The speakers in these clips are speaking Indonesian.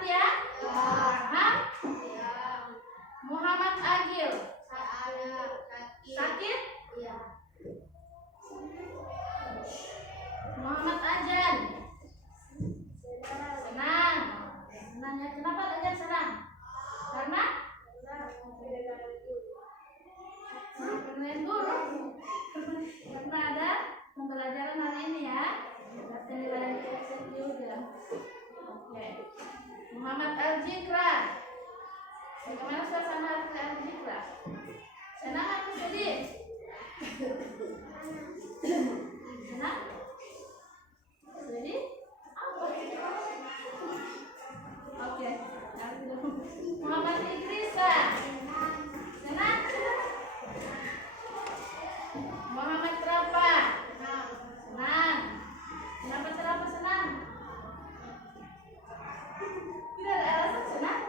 Sehat ya? Paham? Muhammad Agil. Sakit? Muhammad Ajan. Senang. Senangnya kenapa Ajan senang? Karena guru. Karena ada pembelajaran hari ini ya. Dapat nilai juga. Oke. Muhammad Al-Jikra. Bagaimana suasana hati Al-Jikra? Senang atau sedih? Senang? Sedih? Apa? Oke. Muhammad Idrisa. Senang? Muhammad Rafa. Senang. Kenapa Rafa senang? Tidak ada alasan senang.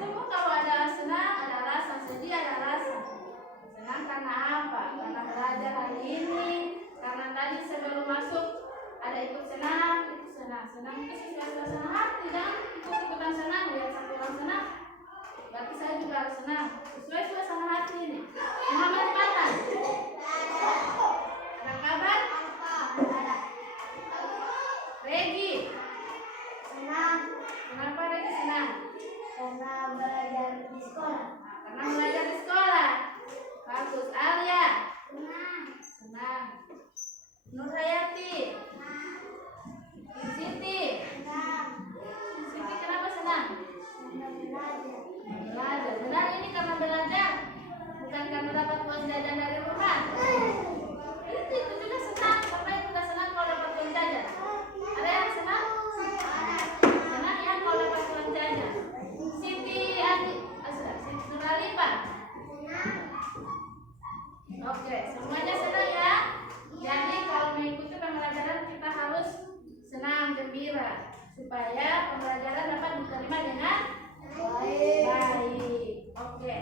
Semua kalau ada senang, ada alasan. Sedih, ada alasan. Senang karena apa? Karena belajar hari ini. Karena tadi sebelum masuk ada ikut senam, itu senang. Senang itu sesuai suasana hati. Jangan ikut-ikutan senang, lihat satu orang senang. Berarti saya juga harus senang. Sesuai suasana hati ini. Muhammad Patan. Ada kabar? Regi. Senang. Kenapa Regi senang? Karena belajar di sekolah. Karena belajar di sekolah. Bagus. Alia. Senang. Senang. Nur Hayati. Siti. Senang. Siti kenapa senang? Karena belajar. Belajar. Benar ini karena belajar. Bukan karena dapat uang jajan dari rumah. Itu juga senang. Karena itu juga senang kalau dapat uang jajan. Ada yang senang? Senang ya kalau dapat uang jajan. Siti Nuralipa. Oke, semuanya senang ya. Jadi kalau mengikuti pembelajaran kita harus senang, gembira supaya pembelajaran dapat diterima dengan baik. Oke.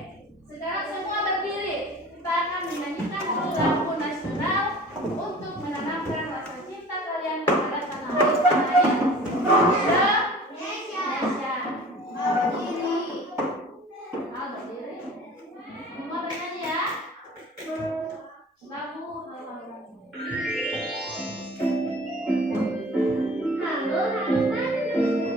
Sekarang semua berdiri. Kita akan menyanyikan lagu nasional untuk menanamkan rasa cinta kalian kepada tanah air Indonesia. Berdiri. Berdiri. Semua bernyanyi ya. Lagu halo. Halo, halo, halo.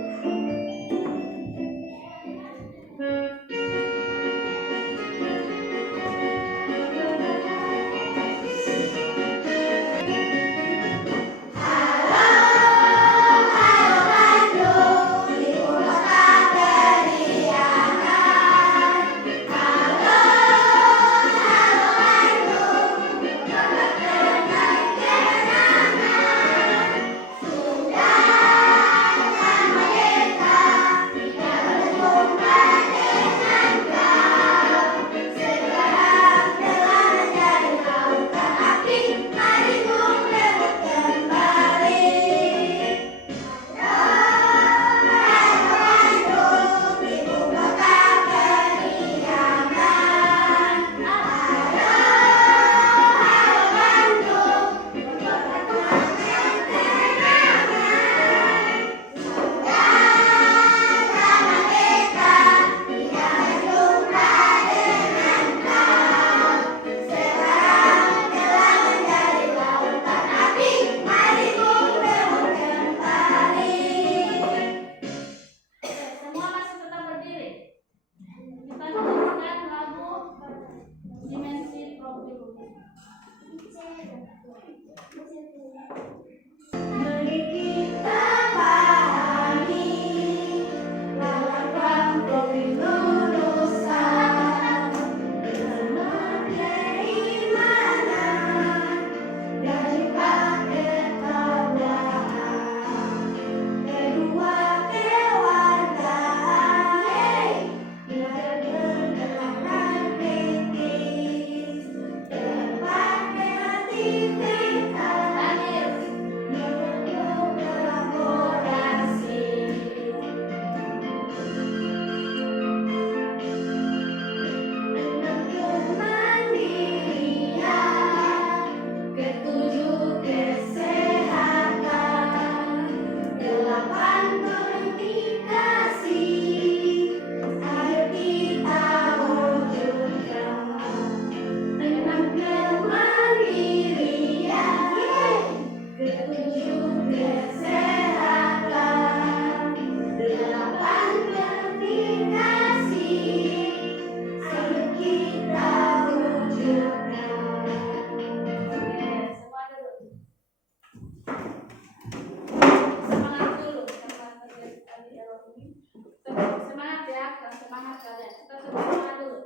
Semangat ya, semangat kalian. Kita tepuk semangat dulu.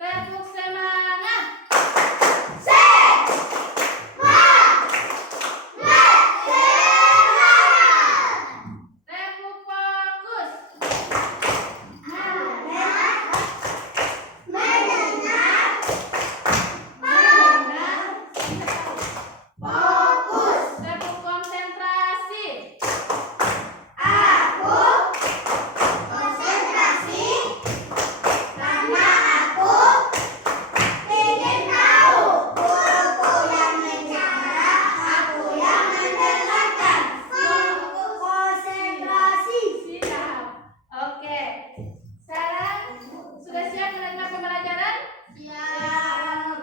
Tepuk semangat. Tepuk fokus. Tepuk konsentrasi. Siap. Oke. Sekarang sudah siap mendengar pembelajaran?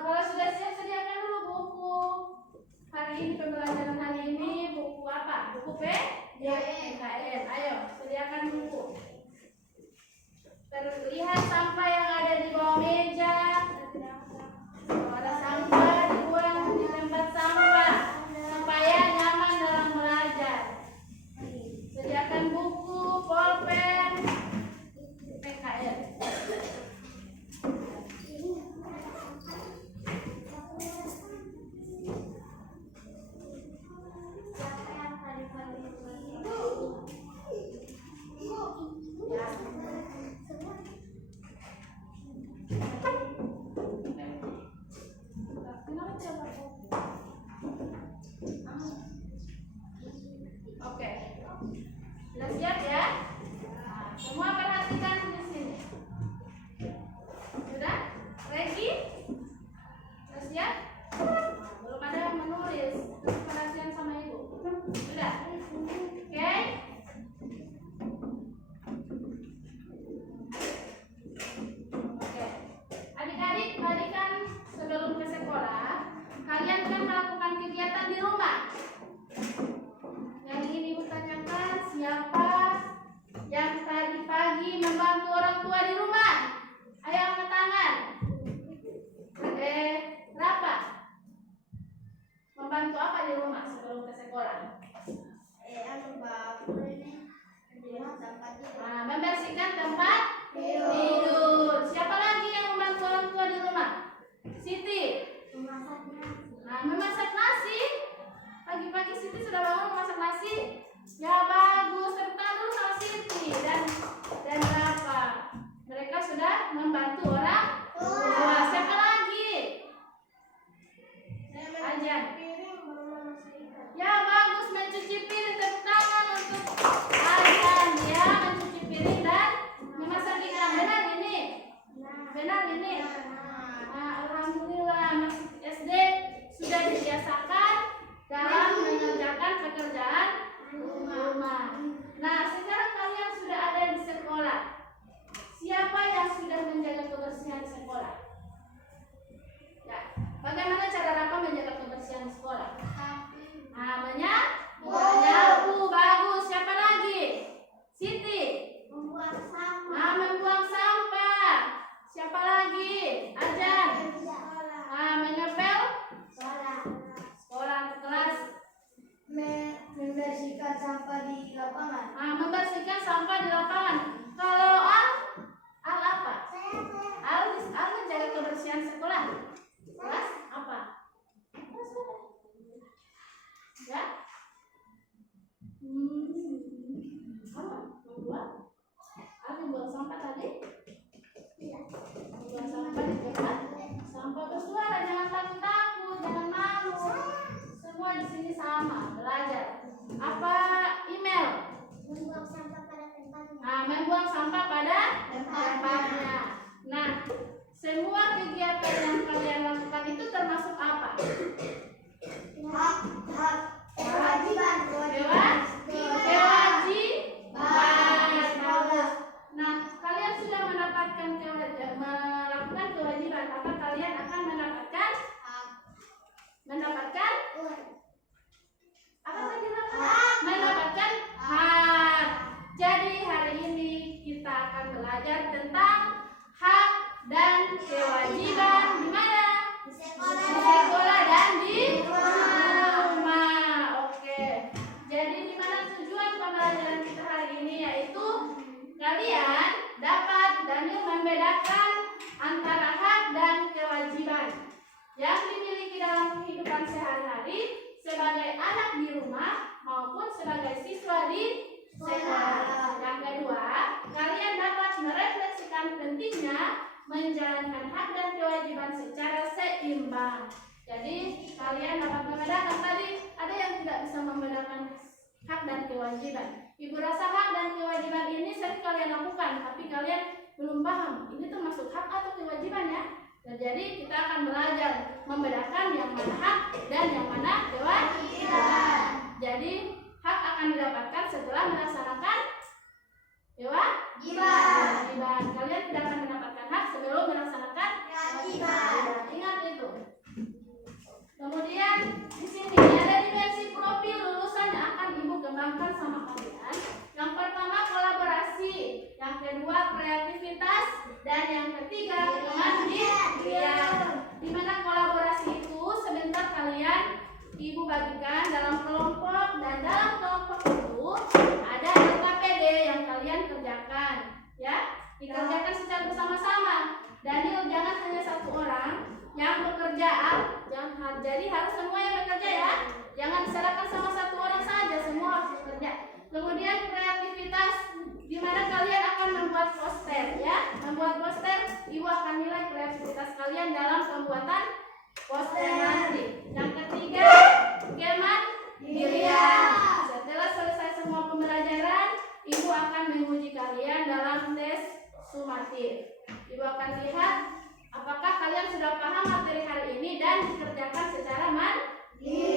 Kalau sudah siap, sediakan dulu buku. Hari ini pembelajaran hari ini buku apa? Buku PKN. Ayo, sediakan buku. Terlihat sampah yang ada di bawah meja. Kalau ada sampah, dibuang di tempat sampah supaya nyaman dalam belajar. Sediakan buku, pulpen, PKN. Oke, sudah siap ya? Nah, semua perhatikan di sini. Sudah? Ready? Sudah siap? Nah, belum ada yang menulis. Terus perhatian sama ibu. Sudah? Oke? Oke. Adik-adik, tadi kan sebelum ke sekolah, kalian kan melakukan kegiatan di rumah. Yang ingin ibu tanyakan, siapa yang tadi pagi membantu orang tua di rumah? Ayo angkat tangan. Berapa? Membantu apa di rumah sebelum ke sekolah? Nah, membersihkan tempat tidur. Siapa lagi yang membantu orang tua di rumah? Siti. Nah, memasak nasi. Pagi-pagi Siti sudah bangun memasak nasi. Ya bagus, serta dulu sama Siti dan Rafa. Mereka sudah membantu orang tua. Siapa lagi? Ajan. Ya bagus, mencuci piring. Tepuk tangan untuk Ajan. Dia mencuci piring dan memasak ikan. Benar ini? Benar ini? Nah, alhamdulillah masih SD sudah dibiasakan dalam mengerjakan pekerjaan rumah. Nah, sekarang kalian sudah ada di sekolah. Siapa yang sudah menjaga kebersihan sekolah? Ya, bagaimana cara Rafa menjaga kebersihan sekolah? Namanya menyapu. Bagus. Siapa lagi? Siti. Nah, membuang sampah. Siapa lagi? Ajan. Nah, mengepel sekolah kelas. Membersihkan sampah di lapangan. Nah, membersihkan sampah di lapangan. Kalau Al apa? Al menjaga kebersihan sekolah. Kelas apa? Kelas berapa? Ya? Apa? Membuang? Al membuang sampah tadi? Membuang sampah di tempat sampah bersuara. Jangan takut-takut, jangan malu. Semua di sini sama, belajar. Apa email? Membuang sampah pada tempatnya. Nah, membuang sampah pada tempatnya. Nah, semua kegiatan yang kalian lakukan itu termasuk apa? Kewajiban. Kewajiban. Nah, kalian sudah melakukan kewajiban, maka kalian akan mendapatkan apa tadi mendapatkan hak. Jadi hari ini kita akan belajar tentang hak dan kewajiban di mana? Di sekolah dan di rumah. Oke. Jadi di mana tujuan pembelajaran kita hari ini, yaitu membedakan antara hak dan kewajiban yang dimiliki dalam kehidupan sehari-hari sebagai anak di rumah maupun sebagai siswa di sekolah. Yang kedua, kalian dapat merefleksikan pentingnya menjalankan hak dan kewajiban secara seimbang. Jadi kalian dapat membedakan, tadi ada yang tidak bisa membedakan hak dan kewajiban. Ibu rasa hak dan kewajiban ini sering kalian lakukan, tapi kalian belum paham ini termasuk hak atau kewajiban ya. Nah, jadi kita akan belajar membedakan yang mana hak dan yang mana kewajiban. Jadi hak akan didapatkan setelah melaksanakan kewajiban. Kalian tidak akan mendapatkan hak sebelum melaksanakan kewajiban. Ingat itu. Kemudian di sini ada dimensi profil lulusan yang akan ibu kembangkan sama kalian. Yang pertama kolaborasi, yang kedua kreativitas, dan yang ketiga kemandirian. Di mana kolaborasi itu sebentar kalian ibu bagikan dalam kelompok, dan dalam kelompok itu ada LKPD yang kalian kerjakan, ya, dikerjakan secara bersama-sama. Daniel jangan hanya satu orang yang bekerja, jadi harus semua yang bekerja ya, jangan diserahkan sama satu orang saja, semua harus bekerja. Kemudian kreativitas, di mana kalian akan membuat poster ya, membuat poster, ibu akan nilai kreativitas kalian dalam pembuatan poster nanti. Yang ketiga kemandirian. Setelah selesai semua pembelajaran, ibu akan menguji kalian dalam tes sumatif. Ibu akan lihat apakah kalian sudah paham materi hari ini dan dikerjakan secara mandiri,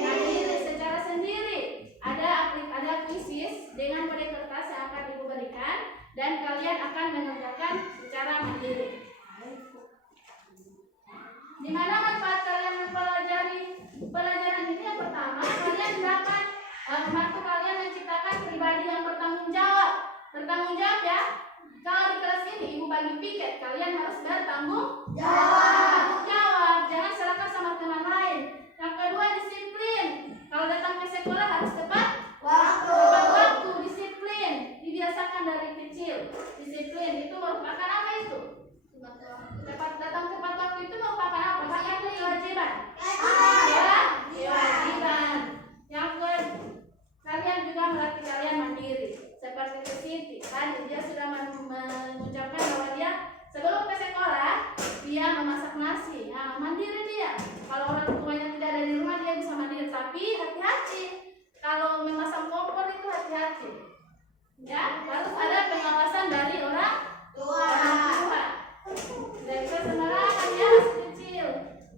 secara sendiri. Ada kuisis dengan kode kertas yang akan ibu berikan, dan kalian akan mengerjakan secara mandiri. Di mana manfaat kalian mempelajari pelajaran ini? Yang pertama, kalian dapat membantu kalian menciptakan pribadi yang bertanggung jawab. Bertanggung jawab ya. Kalau di kelas ini ibu bagi piket, kalian harus bertanggung jawab. Jangan serahkan sama teman lain. Yang kedua disiplin. Kalau datang ke sekolah harus tepat waktu, disiplin. Dibiasakan dari kecil. Disiplin itu merupakan apa itu? Datang tepat waktu itu merupakan apa? Hak dan kewajiban. Kewajiban. Yang kedua, kalian juga melatih kalian mandiri. Seperti ke Siti, tadi dia sudah mengucapkan bahwa dia sebelum ke sekolah dia memasak nasi. Nah, mandiri dia. Kalau orang tuanya tidak ada di rumah dia bisa mandiri, tapi hati-hati. Kalau memasang kompor itu hati-hati. Ya, harus ada pengawasan dari orang tua. Tidak bisa sembarangan ya, masih kecil.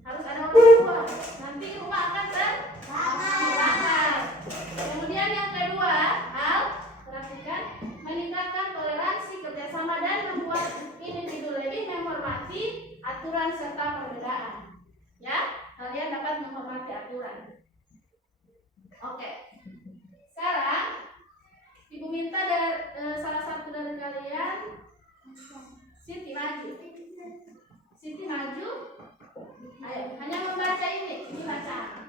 Harus ada orang tua. Nanti rumah akan terbakar. Kemudian yang kedua, perhatikan, meningkatkan toleransi, kerjasama, dan membuat individu lebih menghormati aturan serta perbedaan. Ya, kalian dapat menghormati aturan. Oke. Sekarang ibu minta dari salah satu dari kalian, Siti maju. Siti maju. Ayo, hanya membaca ini bacaan.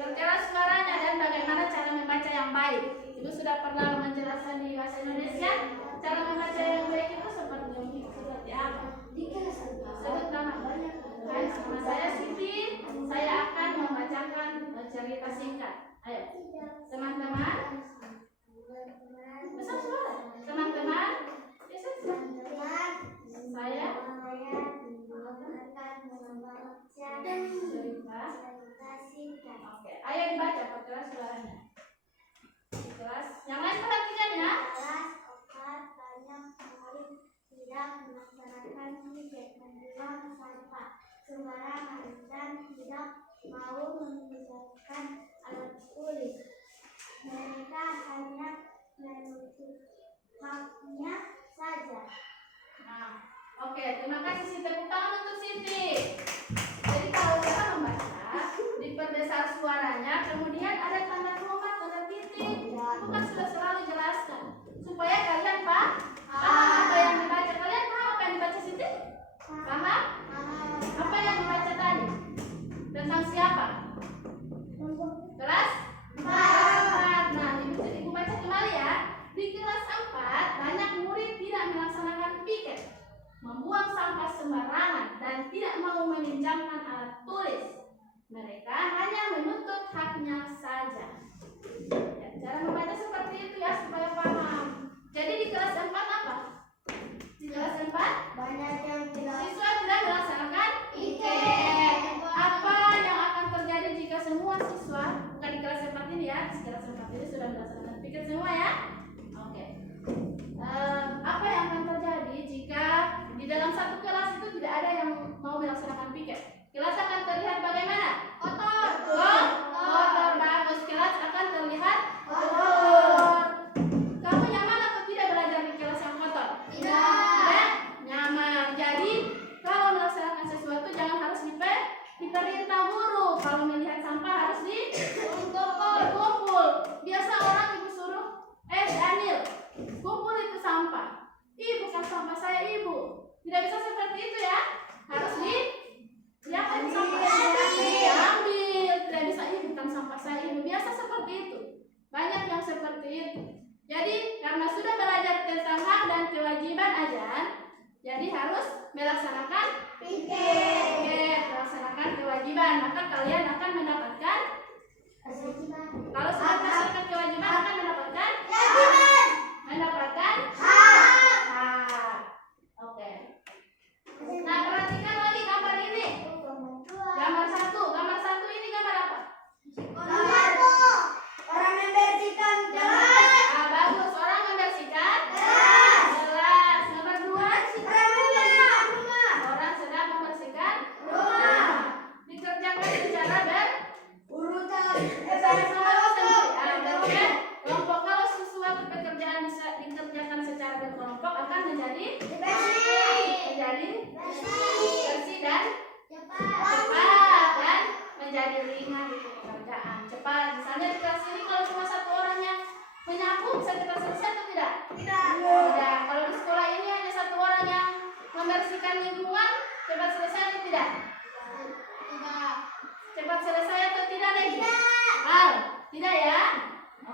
Perkeras suaranya dan bagaimana cara membaca yang baik. Ibu sudah pernah menjelaskan di bahasa Indonesia. Cara membaca yang baik itu seperti apa? Sebut nama. Hai, nama saya Siti. Saya akan membacakan cerita singkat. Ayo, teman-teman. Besar suara. Teman-teman. Saya cerita. Oke, ayo dibaca perkeras suaranya. Kelas. Yang lain perhatikan ya. Banyak murid tidak melaksanakan piket, membuang sampah sembarangan, dan tidak mau mengerjakan alat tulis. Mereka hanya menuntut haknya saja. Nah, oke, terima kasih Siti. Tepuk tangan untuk Siti. Jadi kalau kita membaca, diperbesar suaranya, kemudian ada tanda koma, tanda titik. Itu kan sudah selalu jelaskan supaya kalian paham apa yang dibaca. Kalian paham apa yang dibaca Siti? Paham? Apa yang dibaca tadi? Tentang siapa? Kelas 4. Nah, ibu baca kembali ya. Di kelas 4 banyak murid tidak melaksanakan piket, membuang Tidak bisa seperti itu ya. Harus diambil. Tidak bisa ini bukan sampah saya ini. Biasa seperti itu. Banyak yang seperti itu. Jadi karena sudah belajar tentang hak dan kewajiban azan, jadi harus melaksanakan melaksanakan kewajiban. Maka kalian akan mendapatkan kalau sudah melaksanakan kewajiban akan mendapatkan hak. Oke. Nah, perhatikan lagi gambar ini. Gambar satu ini gambar apa? Orang membersihkan Gelas. Bagus. Orang membersihkan gelas. Nomor 2, orang sedang membersihkan rumah. Dikerjakan secara urutan. kelompok. Kalau sesuatu pekerjaan bisa dikerjakan secara berkelompok akan menjadi bersih dan cepat dan menjadi ringan itu pekerjaan cepat. Misalnya di kelas ini kalau cuma satu orang yang menyapu bisa cepat selesai atau tidak? Tidak. Kalau di sekolah ini hanya satu orang yang membersihkan lingkungan cepat selesai atau tidak? Cepat selesai atau tidak lagi? Tidak ya?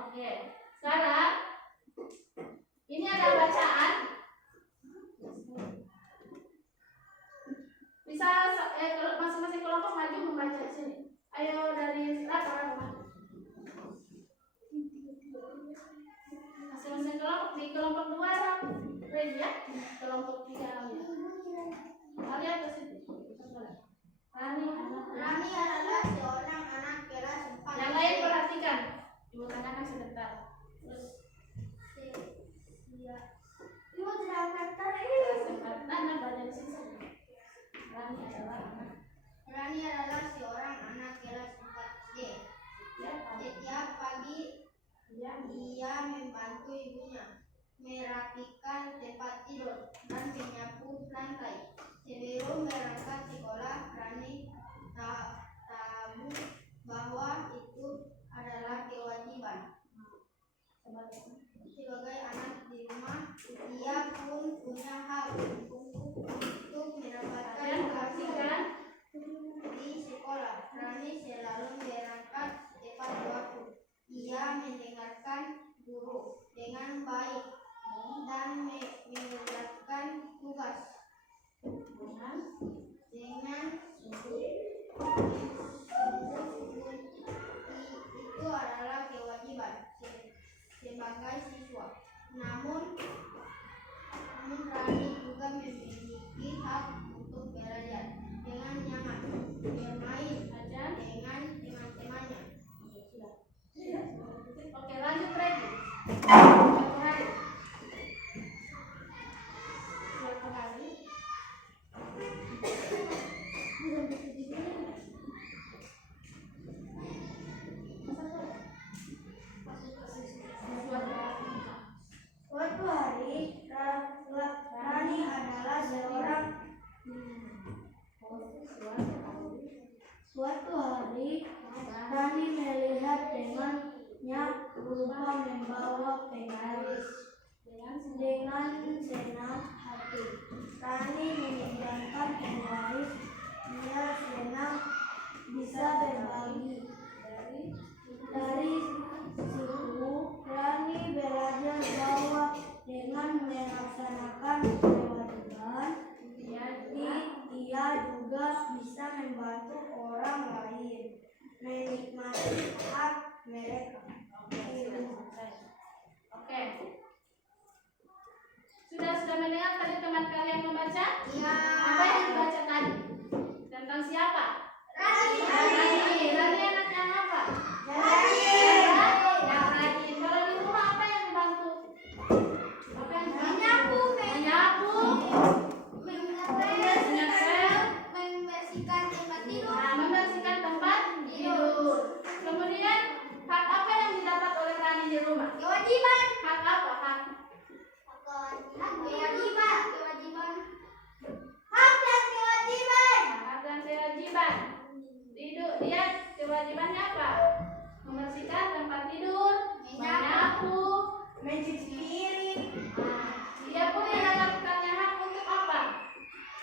Oke. Sekarang ini ada bacaan. Bisa kalau masing-masing kelompok maju membaca di sini. Ayo dari Raka. Masing-masing kelompok di kelompok 2 ready ya? Kelompok 3 namanya. Kalian ke situ. Rani adalah seorang anak kelas 4. Yang lain perhatikan. Ibu tanyakan sebentar. Terus Ibu tidak kata Nah, baca di sini saja. Rani adalah seorang anak kelas 4 SD. Setiap pagi ia membantu ibunya merapikan tempat tidur dan menyapu lantai. Sebelum berangkat sekolah, Rani tahu bahwa itu adalah kewajiban. Sebagai anak di rumah, ia pun punya hak untuk mendapatkan hak di sekolah. Rani selalu berangkat tepat waktu. Ia mendengarkan guru dengan baik dan mengerjakan tugas dengan itu adalah kewajiban sebagai siswa. Namun Rani juga memiliki hak untuk belajar dengan nyaman, bermain dengan teman-temannya. Oke, lanjut lagi. Suatu hari Rani adalah seorang Suatu hari Rani melihat temannya lupa membawa penggaris. Dengan senang hati Rani meninggalkan penggaris. Dia senang bisa berbagi. Dari situ Rani belajar bahwa dengan melaksanakan kewajiban ia juga bisa membantu orang lain menikmati hak mereka. Oke. Sudah mendengar tadi teman kalian membaca? Iya. Apa yang dibaca tadi? Tentang siapa? Rani. Rani anak yang apa? Yang rajin. Kalau di rumah apa yang dibantu? Apa yang dibantu? Menyapu. Membersihkan tempat tidur. Membersihkan tempat tidur. Kemudian hak apa yang didapat oleh Rani di rumah? Kewajiban. Hak apa? Hak Kewajiban. hak dan kewajiban. Dia kewajibannya apa? Membersihkan tempat tidur, menyapu, mencuci piring. Dia pun yang mendapatkannya hak untuk apa?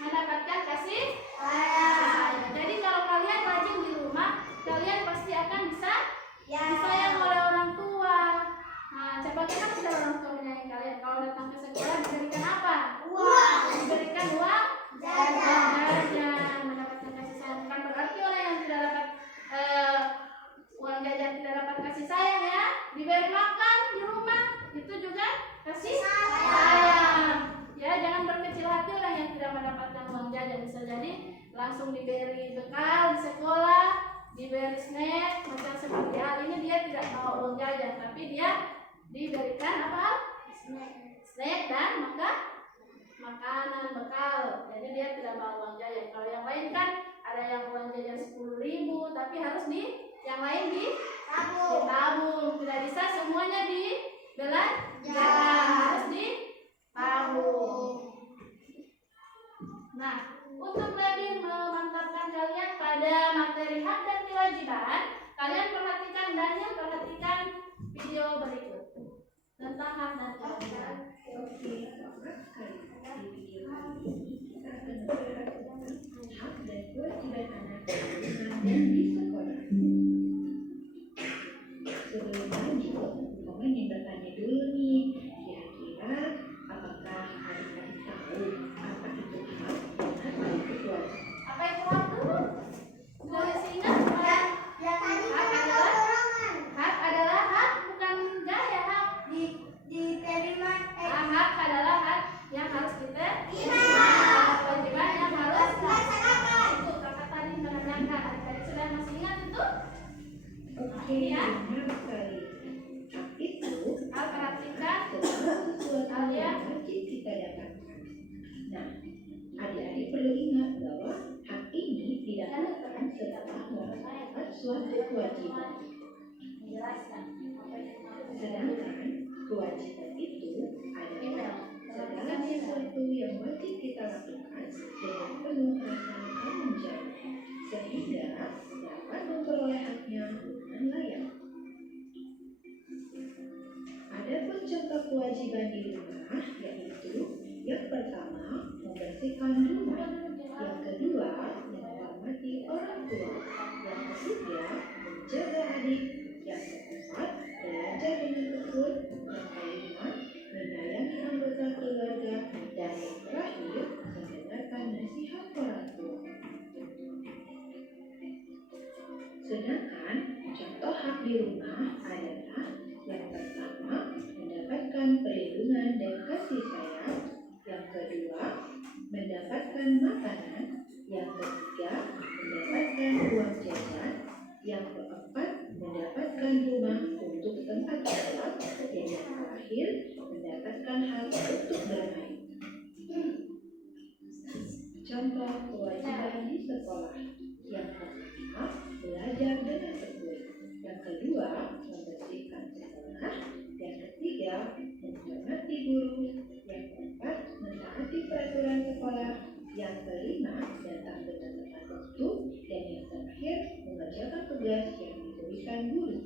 mendapatkan kasih sayang. Jadi kalau kalian rajin di rumah, kalian pasti akan bisa disayang oleh orang tua. Nah, bagaimana cara orang tua menyayangi kalian? Kalau datang ke sekolah diberikan apa? Uang. Diberikan uang Jajan. mendapatkan kasih sayang. Bukan berarti orang yang tidak dapat uang jajan tidak dapat kasih sayang ya. Diberi makan di rumah itu juga kasih sayang. Ya, jangan berkecil hati orang yang tidak mendapatkan uang jajan. Bisa jadi langsung diberi bekal di sekolah, diberi snack, macam seperti hal ini dia tidak bawa uang jajan, tapi dia diberikan apa? Snack dan makanan bekal. Jadi dia tidak bawa uang jajan. Kalau yang lain kan ada yang uang jajan 10.000, tapi harus yang lain ditabung. Tidak bisa semuanya dibelanjakan, harus ditabung. Nah, untuk lebih memantapkan kalian pada materi hak dan kewajiban, kalian perhatikan video berikut tentang hak dan kewajiban. Oke, selamat sekali. Di video kali ini kita akan membahas tentang hak dan kewajiban anak di rumah dan di sekolah. Sebelum lanjut, Komen yang bertanya dulu nih, kira-kira apakah adik-adik tahu apa itu hak dan apa itu kewajiban? Apa itu hak dulu? Boleh ingat? Hak adalah hak, bukan gaya hak. Diterima. Hak adalah hak yang harus kita kewajiban yang harus Dilaksanakan. itu kakak tadi menanyakan. Adik-adik sudah masih ingat itu? Oke, Ya. benar sekali. Hak itu Perhatikan segala sesuatu yang wajib kita dapatkan. Nah, adik-adik perlu ingat bahwa hak ini didapatkan setelah melaksanakan suatu kewajiban. menjelaskan apa yang harus Sedangkan kewajiban itu adalah segala sesuatu yang wajib kita lakukan dengan penuh rasa tanggung jawab sehingga dapat memperoleh haknya dengan layak. Adapun contoh kewajiban di rumah yaitu yang pertama membersihkan rumah, yang kedua menghormati orang tua, yang ketiga menjaga adik, yang keempat belajar dengan tekun, yang kelima menyayangi anggota keluarga, dan yang terakhir mendengarkan nasihat orang tua. Sedangkan contoh hak di rumah adalah yang pertama mendapatkan perlindungan dan kasih sayang, yang kedua mendapatkan makanan, yang ketiga mendapatkan uang jajan, yang keempat mendapatkan rumah untuk tempat tinggal, dan yang terakhir mendapatkan hak untuk bermain. Contoh kewajiban di sekolah. Yang pertama, belajar dengan tekun. Yang kedua, membersihkan sekolah. Yang ketiga, menghormati guru. Yang keempat, mentaati peraturan sekolah. Yang kelima, datang dengan tepat waktu. Dan yang terakhir, mengerjakan tugas yang diberikan guru.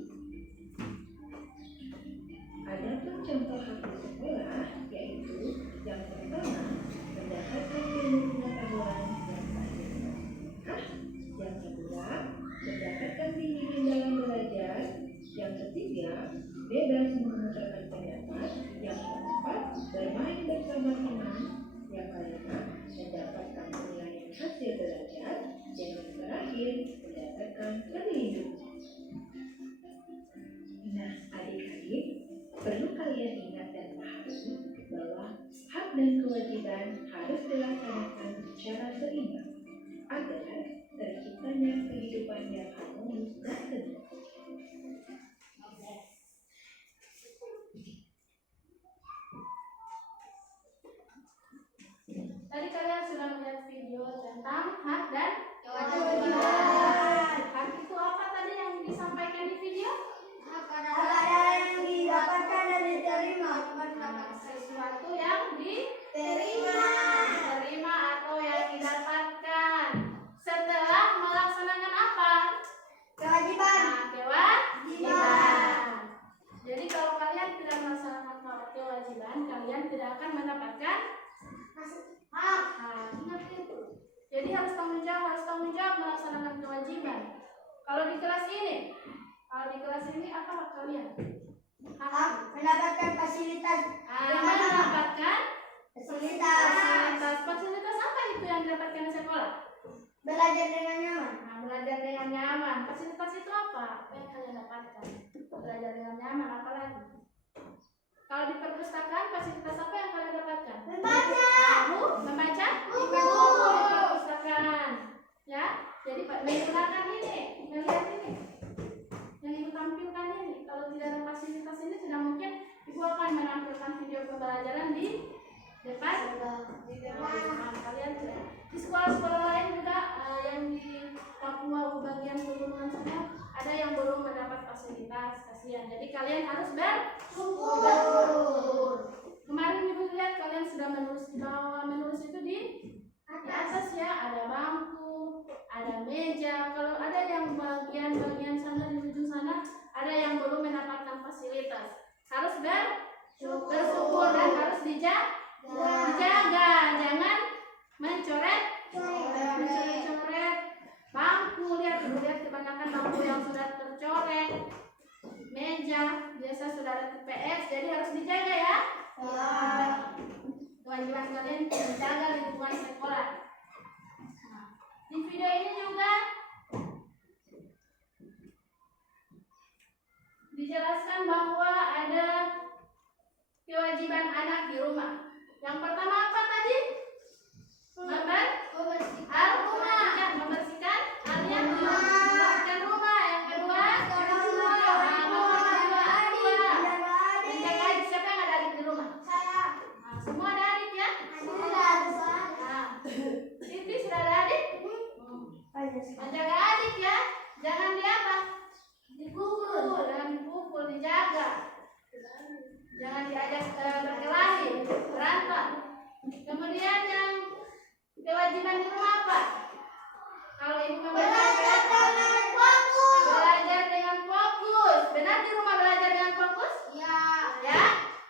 Adapun contoh hak di sekolah yaitu yang pertama, mendapatkan ilmu pengetahuan yang pasti bermanfaat. Yang kedua, mendapatkan bimbingan dalam belajar. Yang ketiga, bebas mengutarakan pendapat. Yang keempat, bermain bersama teman. Yang kelima, mendapatkan penilaian hasil belajar. Dan yang terakhir, mendapatkan perlindungan. Nah, adik-adik, perlu kalian ingat dan pahami bahwa hak dan kewajiban harus dilaksanakan secara seimbang agar terciptanya kehidupan yang harmonis dan tenang. Tadi kalian sudah melihat video tentang hak dan Kewajiban. Hak itu apa tadi yang disampaikan di video? Hak adalah yang didapatkan dan diterima. Sesuatu yang Terima. diterima atau yang didapatkan setelah melaksanakan apa? Kewajiban. Nah, kewajiban. Jadi kalau kalian tidak melaksanakan kewajiban, kalian tidak akan mendapatkan Hak. hak. Ingat itu. kelas ini, apa hak kalian? Hak mendapatkan fasilitas. Mendapatkan Fasilitas. Fasilitas apa itu yang didapatkan di sekolah? Belajar dengan nyaman. Belajar dengan nyaman. Fasilitas itu apa? Apa yang kalian dapatkan? Belajar dengan nyaman, apa lagi? Kalau di perpustakaan, fasilitas apa yang kalian dapatkan? Membaca. Membaca? Buku. Perpustakaan. Ya, jadi menggunakan ini, melihat ini, yang ibu tampilkan ini. Kalau tidak ada fasilitas ini, tidak mungkin ibu akan menampilkan video pembelajaran di depan. Kalian tidak. Di sekolah-sekolah lain juga yang di Papua bagian pegunungan sana ada yang belum mendapat fasilitas, kasihan. Jadi kalian harus bersyukur. Kemarin ibu lihat kalian sudah menulis di bawah, menulis itu di atas ya, ada bangku, ada meja. Kalau ada yang bagian sana di ujung sana ada yang belum mendapatkan fasilitas, harus bersyukur dan harus dijaga, jangan mencoret bangku. Lihat kebanyakan bangku yang sudah tercoret, meja biasa sudah ada TPS, jadi harus dijaga ya. Kewajiban kalian menjaga lingkungan sekolah. Di video ini juga dijelaskan bahwa ada kewajiban anak di rumah. Yang pertama apa tadi? Membersihkan area rumah. Membersihkan rumah. Yang kedua, menjaga adik. Siapa yang ada adik di rumah? Semua ada adik ya? Siti sudah ada adik? Menjaga adik ya. Jangan dipukul, dijaga. Jangan diajak berkelahi, berantem. Kemudian yang kewajiban di rumah apa? Kalau ibu belajar dengan fokus. Benar di rumah belajar dengan fokus? Ya.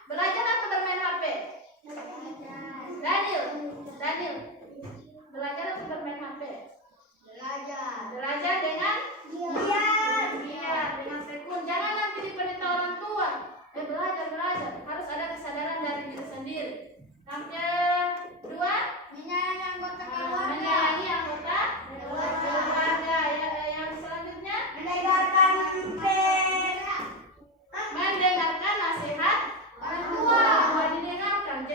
Belajar atau bermain HP? Daniel. Belajar atau bermain HP? Belajar dengan dengan tekun. Jangan nanti diperintah orang tua. Belajar. Harus ada kesadaran dari diri sendiri. Yang kedua, menyayangi anggota keluarga. Yang selanjutnya, mendengarkan nasihat orang tua. Didengarkan.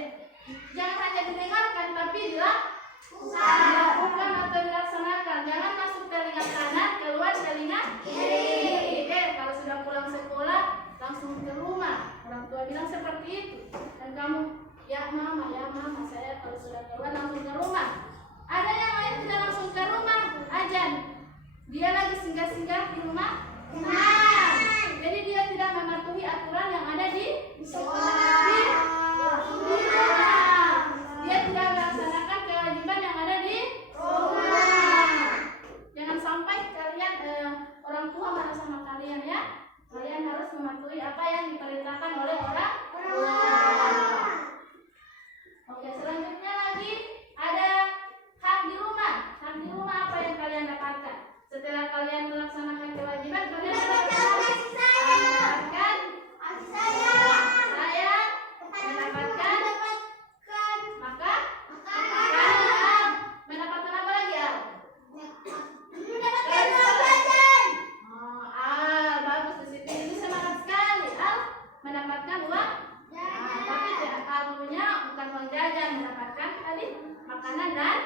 Jangan hanya didengarkan, tapi dilakukan atau dilaksanakan. Jangan masuk telinga kanan, keluar telinga kiri. Kalau sudah pulang sekolah, langsung ke rumah. Orang tua bilang seperti itu. Dan kamu, ya mama, saya kalau sudah keluar langsung ke rumah. Ada yang lain tidak langsung ke rumah, ajan. Dia lagi singgah-singgah di rumah. Jadi dia tidak mematuhi aturan yang ada di sekolah. Di rumah. Dia tidak melaksanakan kewajiban yang ada di rumah. Jangan sampai kalian orang tua marah sama kalian ya. Kalian harus mematuhi apa yang diperintahkan oleh orang tua. Oke, selanjutnya lagi ada hak di rumah. Hak di rumah apa yang kalian dapatkan? Setelah kalian melaksanakan kewajiban, kalian mendapatkan mendapatkan apa lagi ya? Bagus di situ. Ini semangat sekali. Mendapatkan uang. Tapi punya bukan uang jajan, mendapatkan tadi makanan dan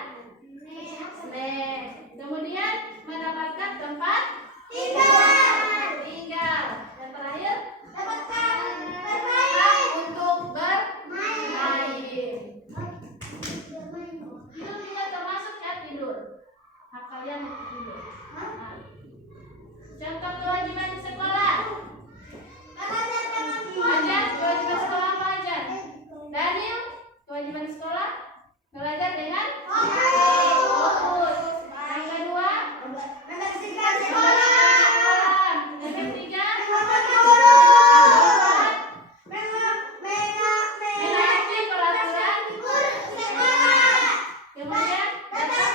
snack. Kemudian mendapatkan tempat tinggal. Yang terakhir, hak untuk bermain. Tidur juga termasuk ya, tidur. Hak kalian untuk tidur. Contoh kewajiban di sekolah. Ajar, kewajiban sekolah apa ajar? Daniel, kewajiban di sekolah belajar dengan fokus. Yang kedua, membersihkan sekolah. Yang ketiga, menaati peraturan sekolah. Kemudian, lanjut,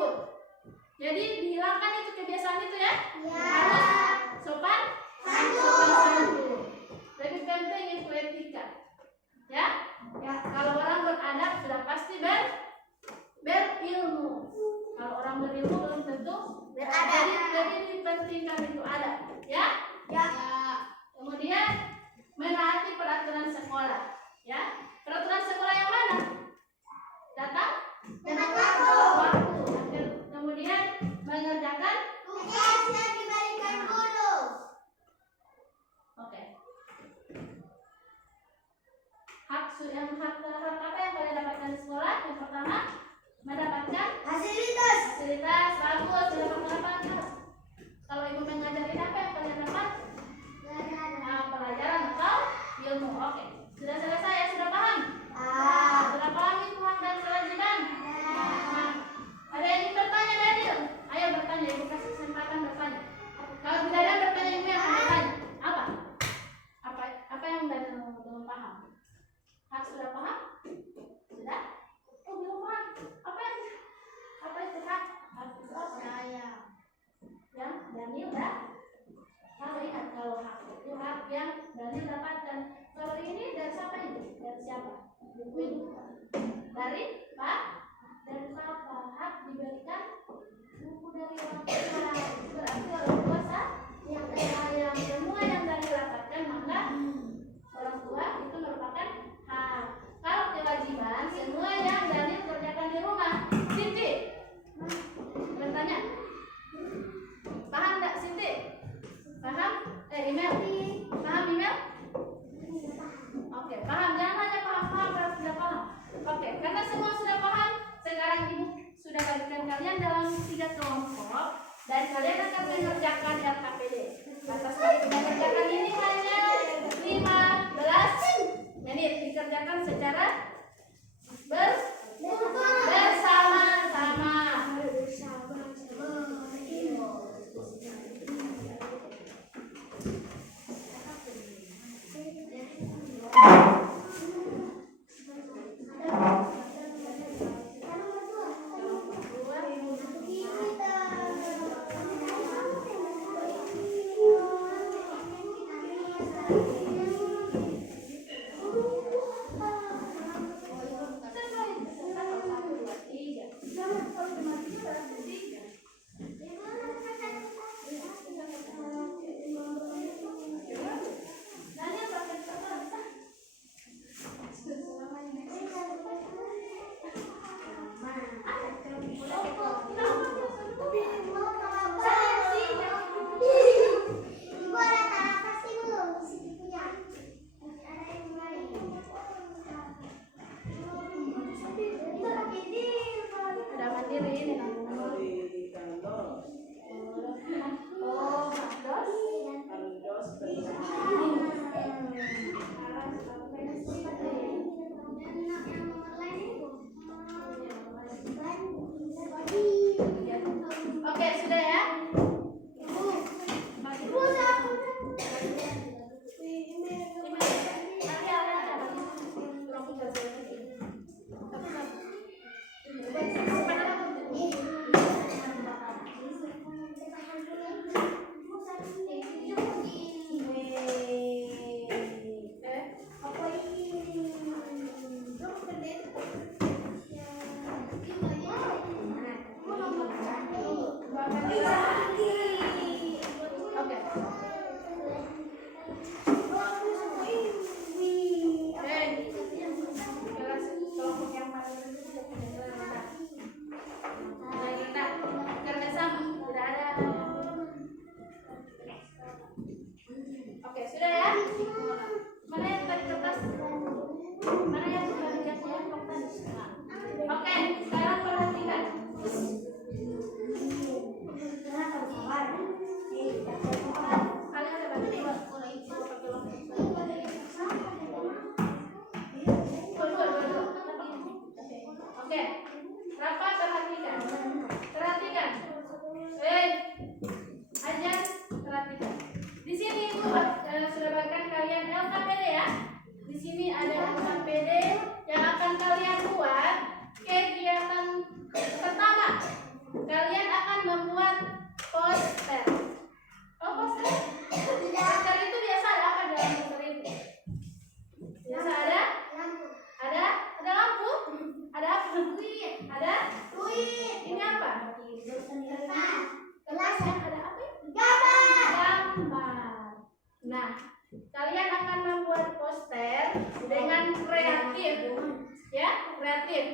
ribut. Jadi dihilangkan itu kebiasaan itu ya. Harus sopan santun. Lebih penting itu etika. Ya. Kalau orang beradab sudah pasti berilmu. Kalau orang berilmu belum tentu beradab. Jadi dipentingkan itu adab. Ya. Kemudian menaati peraturan sekolah. Ya. Peraturan sekolah yang mana? Datang waktu. Kemudian mengerjakan tugas yang diberikan guru. Oke. Hak apa yang kalian dapatkan di sekolah? Yang pertama, mendapatkan Fasilitas. bagus, mendapatkan apa? Kalau ibu mengajarin apa yang kalian dapat? Pelajaran atau ilmu. Oke. Sudah selesai ya? Sudah paham? Sudah paham itu hak dan kewajiban? Ada yang ingin bertanya, Daniel? Ayo bertanya, ibu kasih kesempatan bertanya. Kalau tidak ada bertanya, ibu yang bertanya. Apa yang belum paham? Hak sudah paham? Sudah? Oh, belum paham. Apa itu hak? Hak itu apa? Yang Daniel dah. Kalau ingat, kalau hak itu hak yang Daniel dapatkan. Kalau ini dari siapa ini? Dari siapa? Buku ini. Dari Papa. Hak diberikan buku dari orang tua. Berarti orang tua yang semua yang Daniel dapatkan, maka orang tua itu merupakan hak. Kalau kewajiban, semua yang Daniel kerjakan di rumah. Siti bertanya, paham tak Siti? Paham? Email? Paham email? Oke, paham. Jangan hanya paham kalau sudah paham. Oke, karena semua sudah paham, sekarang ibu sudah bagikan kalian dalam 3 kelompok dan kalian akan mengerjakan LKPD. Atas mengerjakan ini hanya 15 menit, dikerjakan secara bersama-sama. Oke, sudah ya? Oke, sudah ya? Mana yang tadi kertas? Mana yang sudah dikasih kertas? Oke, sekarang perhatikan. Kalian ada baca? Oke, rapat perhatikan. Perhatikan. Ajar perhatikan. Di sini ibu sudah bagikan kalian LKPD ya. Di sini ada LKPD yang akan kalian buat kegiatan pertama. Ada apa? Ada fluid. Ini apa? Kertas yang ada apa? Gambar. Nah, kalian akan membuat poster dengan kreatif, ya, kreatif.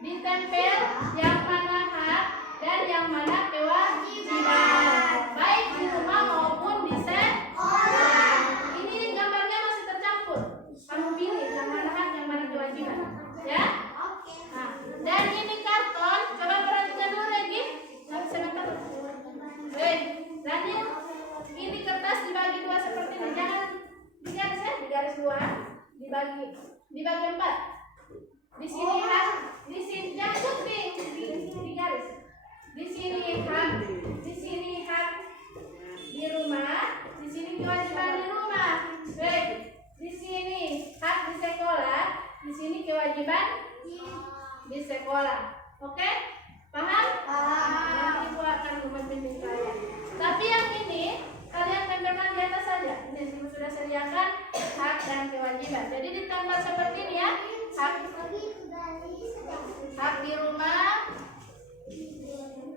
Ditempel yang mana hak dan yang mana kewajiban, baik di rumah maupun di sekolah. Ini gambarnya masih tercampur. Kamu pilih yang mana hak, yang mana kewajiban, ya. Nah, dan ini karton. Coba perhatikan dulu lagi. Sebentar. Baik. Dan ini kertas dibagi dua seperti ini. Jangan digaris ya, digaris dua, dibagi empat. Di sini hak, di sini jangan digaris. Di sini hak, di sini hak di rumah, di sini kewajiban di rumah. Baik. Di sini hak di sekolah, di sini kewajiban di sekolah. Oke? Paham? Nanti Ibu akan membimbing kalian. Tapi yang ini kalian tempelkan di atas saja. Ini Ibu sudah sediakan hak dan kewajiban. Jadi ditempel seperti ini ya. Hak di rumah,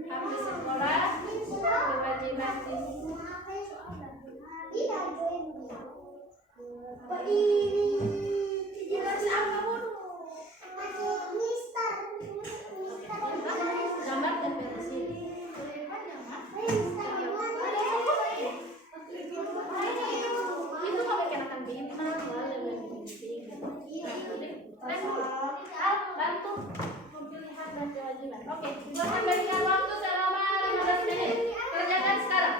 hak di sekolah, kewajiban di gambar tempel di sini. Itu kalau kenakan bintang, bantu pemilihan dan kewajiban. Oke, Ibu akan berikan waktu selama 15 menit. Kerjakan sekarang.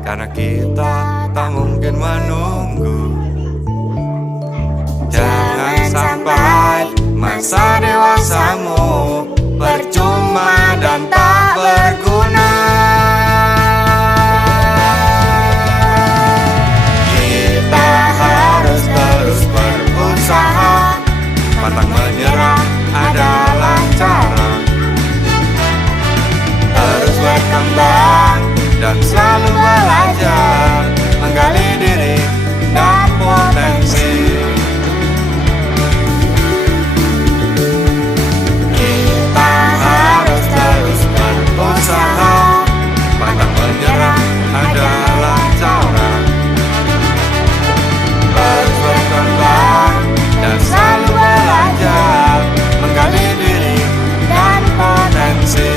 Karena kita tak mungkin menunggu. masa dewasamu percuma dan tak berguna. Kita harus terus berusaha, pantang menyerah adalah cara. Terus berkembang dan selalu belajar, menggali diri dan potensi. Kita harus terus berusaha, pantang menyerah adalah cara. Terus berkembang dan selalu belajar, menggali diri dan potensi.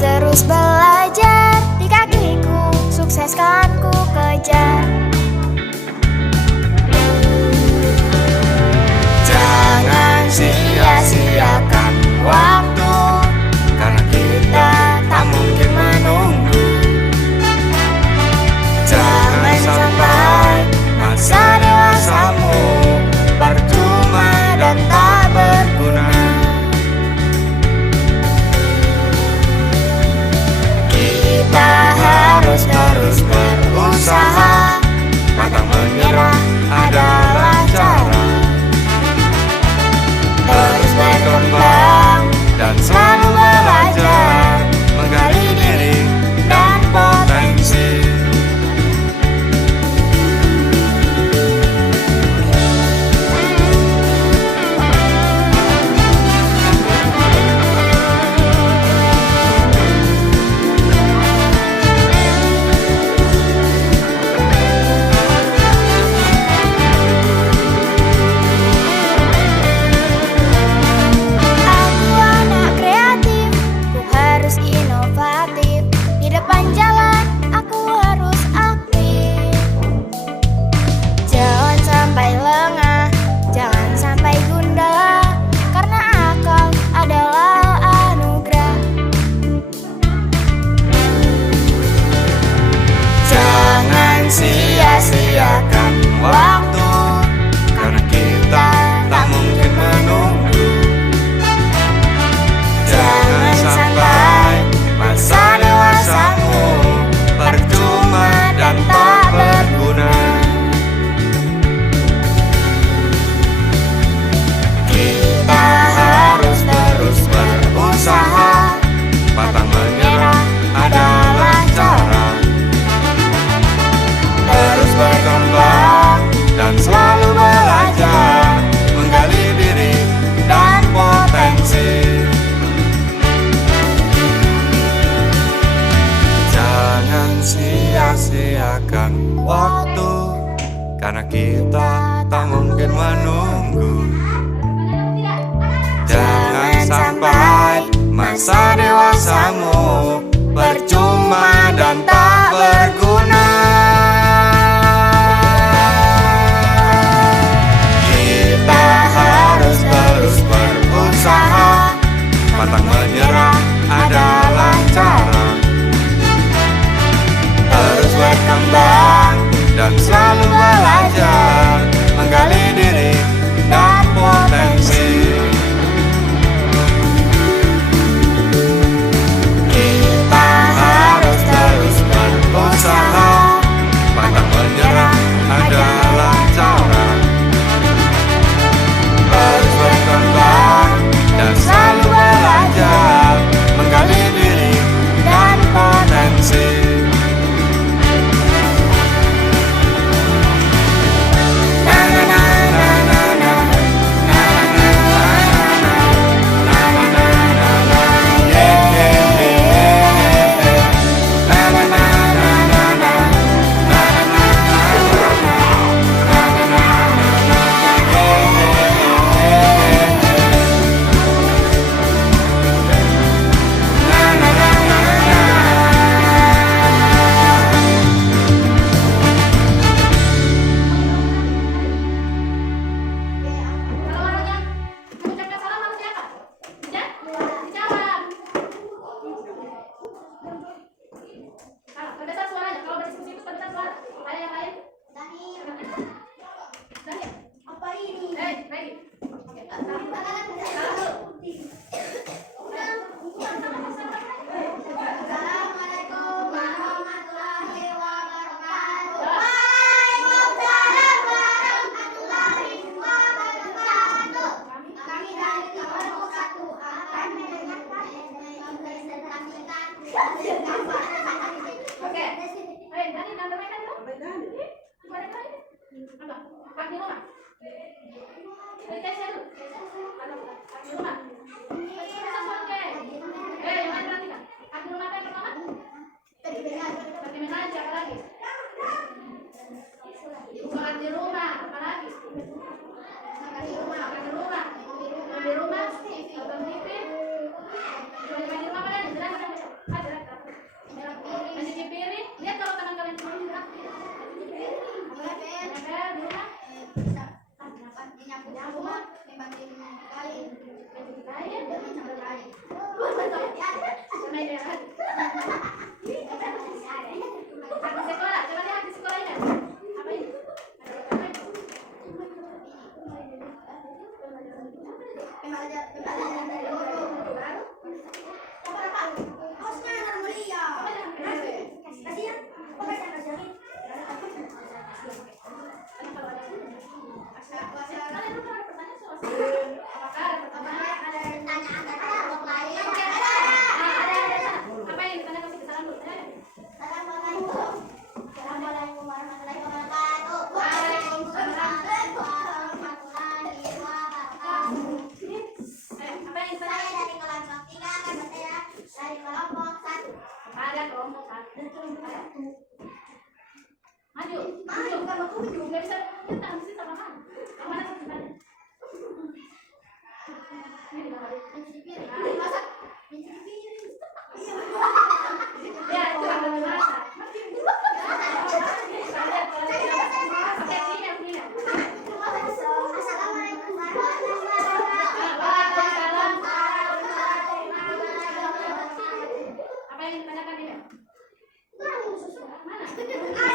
Terus belajar, di kakiku sukses kan ku kejar. Jangan sia-siakan waktu, karena kita tak mungkin menunggu. Jangan sampai masa dewasamu percuma dan tak berguna. Kita harus terus berusaha, pantang menyerah adalah cara. Terus berkembang dan selalu belajar, menggali diri dan potensi. Sia-siakan waktu, karena kita tak mungkin menunggu. Jangan sampai masa dewasamu percuma dan tak berguna. Kita harus terus berusaha, pantang menyerah adalah cara. Terus berkembang dan selalu belajar, menggali diri dan potensi. Jangan sia-siakan waktu, karena kita tak mungkin menunggu. Jangan sampai masa dewasamu percuma dan tak berguna. Kita harus terus berusaha, pantang menyerah adalah cara. berkembang dan selalu belajar, menggali diri dan potensi. Kita harus terus berusaha, pantang menyerah adalah cara. Terus berkembang dan selalu belajar, menggali diri dan potensi. Kalau orang yang mengucapkan salam harus siapa? Dijawab. Perbedaan suaranya. Kalau berdiskusi itu perbedaan suara. Ada yang lain? Dani. Apa ini? Ready. Oke. Salam dulu. Assalamualaikum warahmatullahi wabarakatuh. Waalaikumsalam warahmatullahi wabarakatuh. Kami dari kelompok 1 akan mempresentasikan. Oke. Tadi namanya kan itu? Gimana tadi? Apa? Kak di rumah. Saya dulu. Kak di rumah. Oke. Yang lain perhatikan. Kak di rumah apa yang pertama? Tadi mengaji apa lagi? Bukan di rumah, apa lagi? Makan di rumah. Di rumah, nonton TV. Cuma di rumah apa lagi? Gerak. Mencuci piring. Lihat kalau tangan kalian cuma gerak. Ngepel di rumah. Nyapu. Habis sekolah, coba lihat habis sekolah ini. Apa ini? Assalamualaikum warahmatullahi wabarakatuh. Waalaikumsalam. Warahmatullahi wabarakatuh. Apa yang Saya dari kelompok 3, dan saya dari kelompok 1. ada kelompok satu. Maju. Nggak bisa kita mesti sama kan? Yang mana sebenarnya? Ini di bawah. Masak. Ya, itu ada masak. Assalamualaikum warahmatullahi wabarakatuh. Waalaikumsalam. Apa yang ditanyakan ini? Mana?